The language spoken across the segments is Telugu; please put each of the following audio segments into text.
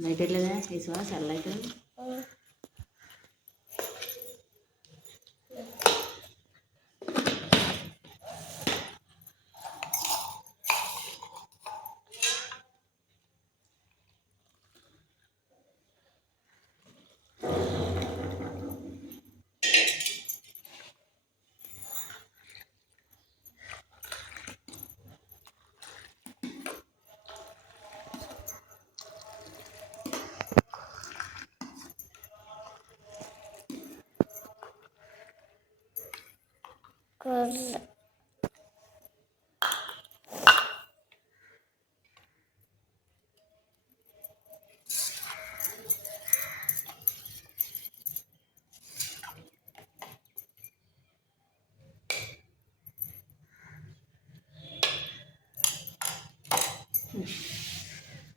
లైట్ ఎట్లేదా తీసుకోవా చల్ల లైట్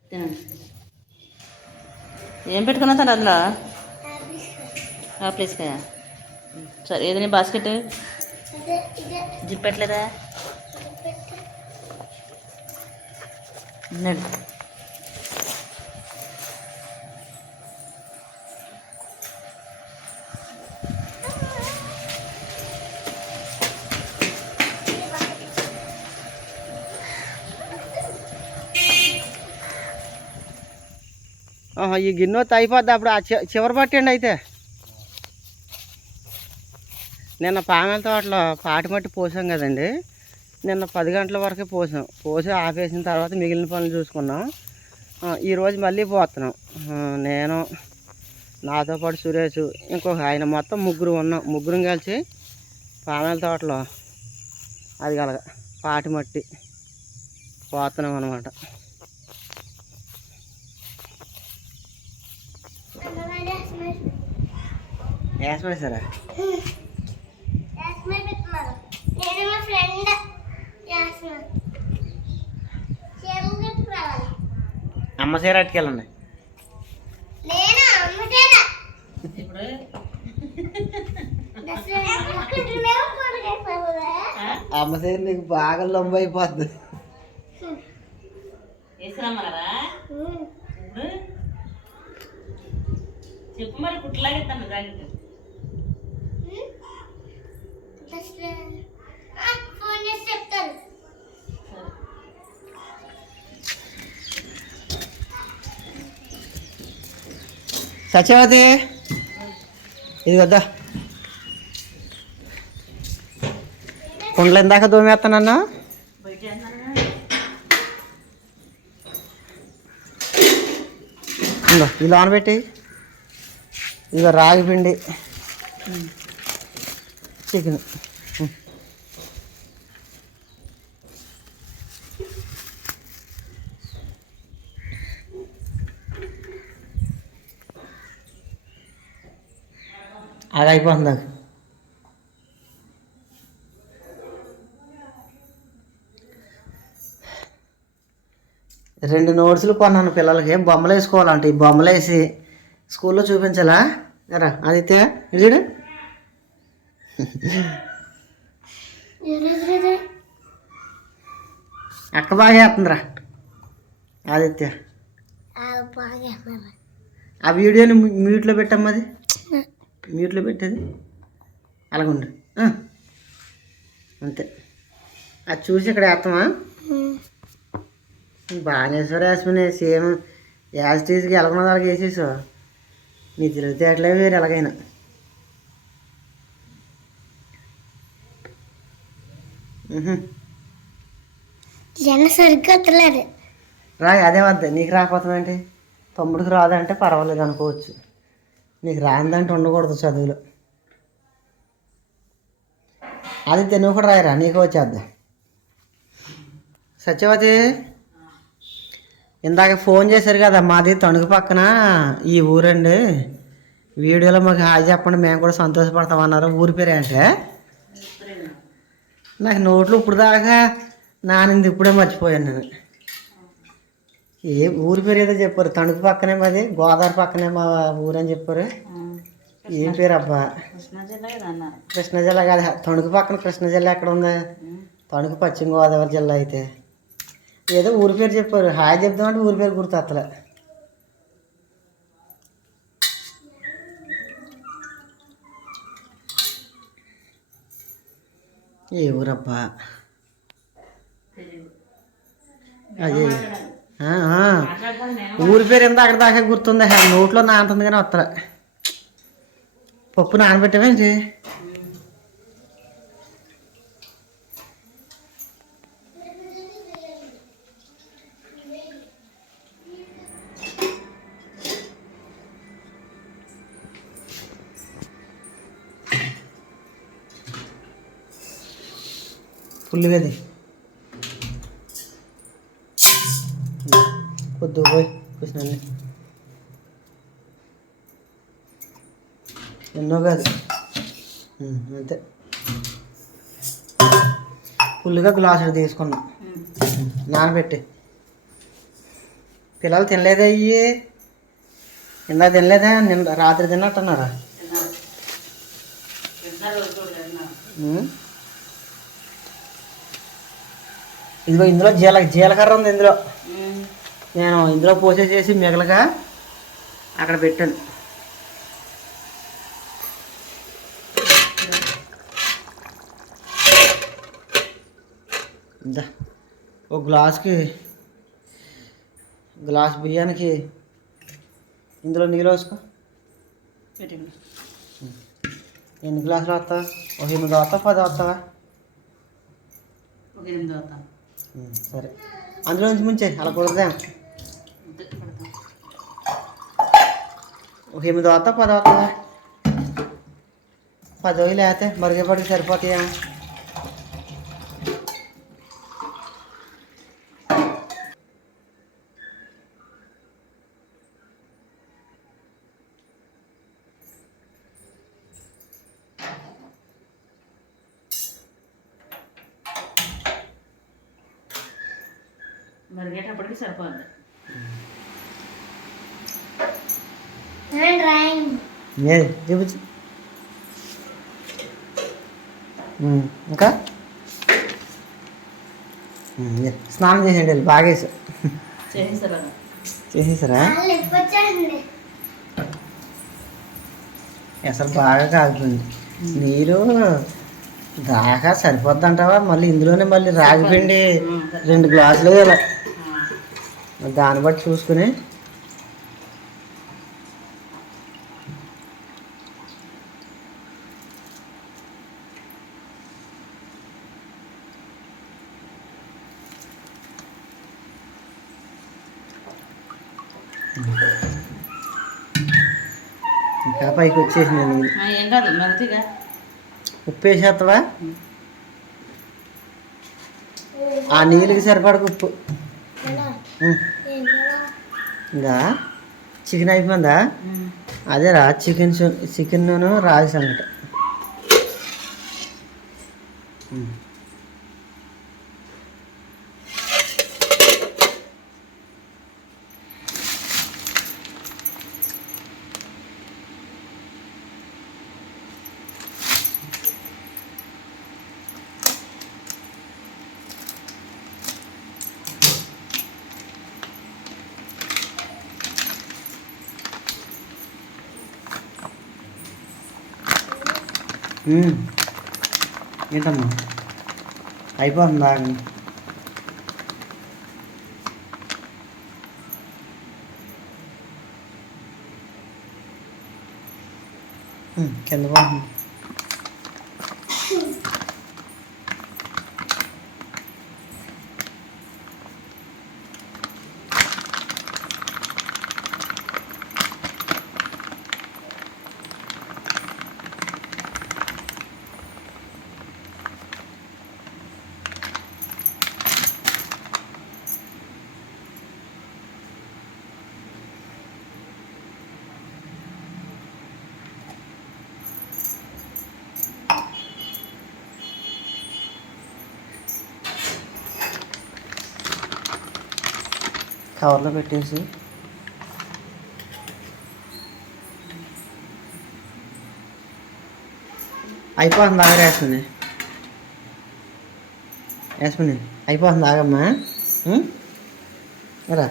తినండి. ఏం పెట్టుకున్నా తను అందులో? ప్లీజ్ కదా సరే ఏదైనా బాస్కెట్? జిప్ పెట్టలేదా నడు ఆహా, ఈ గిన్నె వస్తే అయిపోద్ది అప్పుడు ఆ చి- చివరి పట్టండి అయితే నిన్న పామెల తోటలో పాటి మట్టి పోసాం కదండి. నిన్న పది గంటల వరకే పోసాం. పోసి ఆపేసిన తర్వాత మిగిలిన పనులు చూసుకున్నాం. ఈరోజు మళ్ళీ పోతున్నాం. నేను నాతో పాటు సురేష్ ఇంకొక ఆయన మొత్తం ముగ్గురు ఉన్నాం. ముగ్గురం కలిసి పామెల తోటలో అది కలగ పాటి మట్టి పోతున్నాం అనమాట వేసమే సరే నేను మా ఫ్రెండ్ అమ్మ సీర అట్టుకెళ్ళండి అమ్మ సీర నీకు బాగా లొంబ అయిపోద్ది. చెప్పు మరి కుట్లాగిస్తాను జాగ్రత్త దసరా ఫోన్ చేసి చెప్తాను సరే సత్యవతి ఇది వద్దా కుండలు ఇందాక దోమేస్తానన్నా. ఇందో ఈ లోన పెట్టి. రాగి పిండి. చికెన్. అది అయిపోతుంది అది. రెండు నోట్సులు కొన్నాను పిల్లలకి బొమ్మలు వేసుకోవాలంట. ఈ బొమ్మలు వేసి స్కూల్లో చూపించాలా? రా ఆదిత్య చూడు. అక్క బాగా వేస్తుందిరా. ఆదిత్య. ఆ వీడియోని మ్యూ- మ్యూట్లో పెట్టమ్మా అది. మ్యూట్లో పెట్టేది. అలాగుండు. అంతే. అది చూసి ఇక్కడ వేస్తామా బాగానేశ్వర యాస్మిని సేమ్ యాజ్ టీజ్కి ఎలాగున్నది అలాగే వేసేసావు. నీ తెలివితేటలే వేరు ఎలాగైనా. జన సరిగ్గా వస్తలేదు రా అదే వద్ద. నీకు రాకపోతుందంటే? తమ్ముడికి రాదంటే పర్వాలేదు అనుకోవచ్చు. నీకు రాందంటే ఉండకూడదు చదువులో. అది నువ్వు కూడా రాయరా నీకు వచ్చేద్దాం. సత్యవతి ఇందాక ఫోన్ చేశారు కదా మాది తణుకు పక్కన ఈ ఊరండి. వీడియోలో మాకు హాయ్ చెప్పండి మేము కూడా సంతోషపడతామన్నారు ఊరి పేరే అంటే నాకు నోట్లో ఇప్పుడు దాకా నానింది ఇప్పుడే మర్చిపోయాను నేను. ఏ ఊరి పేరు ఏదో చెప్పారు. తణుకు పక్కనే మాది గోదావరి పక్కనే మా ఊరు అని చెప్పారు. ఏం పేరు అబ్బా? కృష్ణా జిల్లా కాదు. తణుకు పక్కన కృష్ణా జిల్లా ఎక్కడ ఉంది? తణుకు పశ్చిమ గోదావరి జిల్లా అయితే. ఏదో ఊరి పేరు చెప్పారు. హాయ్ చెప్దామంటే ఊరి పేరు గుర్తొస్తలే ఏ ఊరబ్బా? అదే ఊరి పేరు ఎంత అక్కడ దాకా గుర్తుంది? నోట్లో నాంటుంది కానీ వస్తా పప్పు నానబెట్టావేంటి ఫుల్ పొద్దు పోయి కూర్చున్నాను ఎన్నో కాదు అంతే ఫుల్గా గ్లాసులు తీసుకున్నాం నానబెట్టి పిల్లలు తినలేదా అయ్యి ఇందాక తినలేదా నిన్న రాత్రి తిన్నట్టున్నారా. ఇదిగో ఇందులో జీల జీలకర్ర ఉంది ఇందులో నేను ఇందులో పోసేసేసి మిగలగా అక్కడ పెట్టాను. ఇందా ఒక గ్లాస్కి గ్లాస్ బియ్యానికి ఇందులో నీళ్ళు వేసుకో ఎన్ని గ్లాసులు వస్తావా ఒక ఎనిమిది వస్తావా పది వస్తావా ఒక ఎనిమిది ఉమ్, సరే. అందులో నుంచి ముంచే అలా కుదరదా? ఒక ఎనిమిది వస్తా పది వస్తుందా పది వేలు లేతే మరిగేపడికి సరిపోతాయా మరిగేటప్పటికి సరిపోద్ది డ్రాయింగ్ ఏ చూపించు ఇంకా? స్నానం చేసేయండి వెళ్ళి, బాగా చేసేసారా? అసలు బాగా కాగిపోయింది నీరు దాకా సరిపోద్ది అంటావా మళ్ళీ ఇందులోనే మళ్ళీ రాగిపిండి రెండు గ్లాసులు దాన్ని బట్టి చూసుకుని ఇంకా పైకి వచ్చేసింది ఏం కాదు మెల్తిగా ఉప్పు వేసేస్తావా ఆ నీళ్ళకి సరిపడక ఉప్పు. ఇంకా చికెన్ అయిపోయిందా? అదేరా చికెన్ చికెన్ రాగి సంగటి. ఏంటమ్మా అయిపోతుంది బాగా ఉమ్, కింద పోతుంది కవర్లో పెట్టేసి. అయిపోతుంది ఆగరా వేస్తుంది వేసుకుని అయిపోతుంది ఆగమ్మా. ఉం? రా.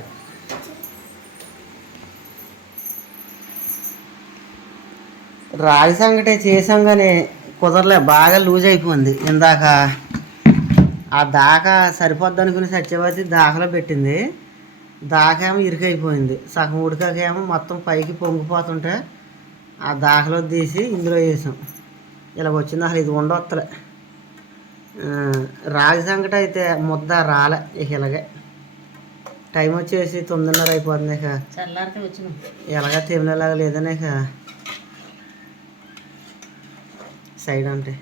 రాగి సంగటే చేసాం కానీ కుదరలే బాగా లూజ్ అయిపోయింది ఇందాక. ఆ దాకా సరిపోద్ది అనుకుని సత్యవతి దాకలో పెట్టింది. దాకేమో ఇరుకైపోయింది. సగం ఉడికాకేమో మొత్తం పైకి పొంగిపోతుంటే ఆ దాకలో తీసి ఇందులో వేసాం. ఇలా వచ్చింది అసలు ఇది ఉండొత్తలే. రాగి సంకట అయితే ముద్ద రాలే ఇక ఇలాగే. టైం వచ్చేసి తొమ్మిదిన్నర అయిపోతుంది ఇక. ఎలాగా తినలాగా లేదని ఇక. సైడ్ అంటే.